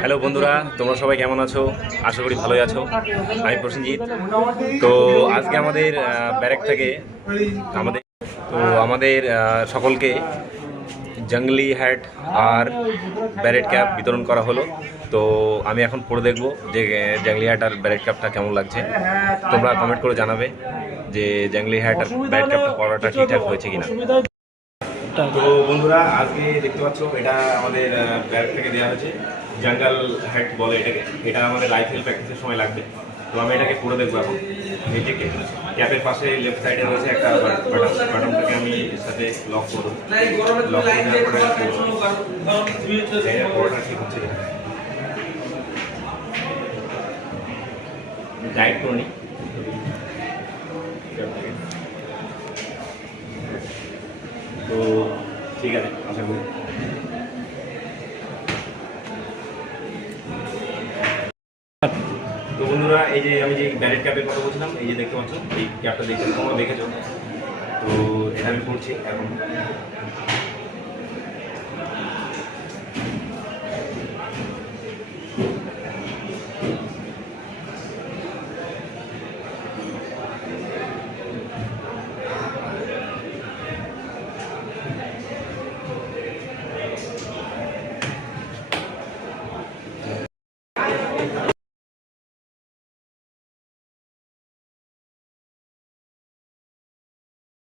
Hello বন্ধুরা, তোমরা সবাই কেমন আছো? আশা করি ভালোই আছো। আমি প্রসেনজিৎ। তো আজকে আমাদের ব্যারেক থেকে আমাদের, তো আমাদের সকলকে জঙ্গলি হ্যাট আর ব্যারেট ক্যাপ বিতরণ করা হলো। তো আমি এখন পড়ে দেখব যে জঙ্গলি হ্যাট আর ব্যারেট ক্যাপটা কেমন লাগছে। তোমরা কমেন্ট করে জানাবে যে, জঙ্গলি হ্যাট আর ব্যারেট ক্যাপটা পড়াটা ঠিকঠাক হয়েছে কিনা। তো বন্ধুরা, আজকে দেখতে পাচ্ছ, এটা আমাদের ব্যাগ থেকে দেওয়া হয়েছে। জঙ্গল হ্যাট বলে এটাকে। এটা আমাদের লাইফ হেল্প প্র্যাকটিসের সময় লাগবে। তো আমি এটাকে পরে দেখব এখন। যে ক্যাপের পাশে লেফট সাইডে রয়েছে একটা বাটন বাটনটাকে আমি সাথে লক করব। লক করে ঠিক হচ্ছে গাইড করে নিই। ঠিক আছে আশা করি তো বন্ধুরা, এই যে আমি যে ব্যারেট ক্যাপের কথা বলছিলাম, এই যে দেখতে পাচ্ছ, এই ক্যাপটা দেখতে তোমরা দেখেছ। তো এটা আমি করছি এখন।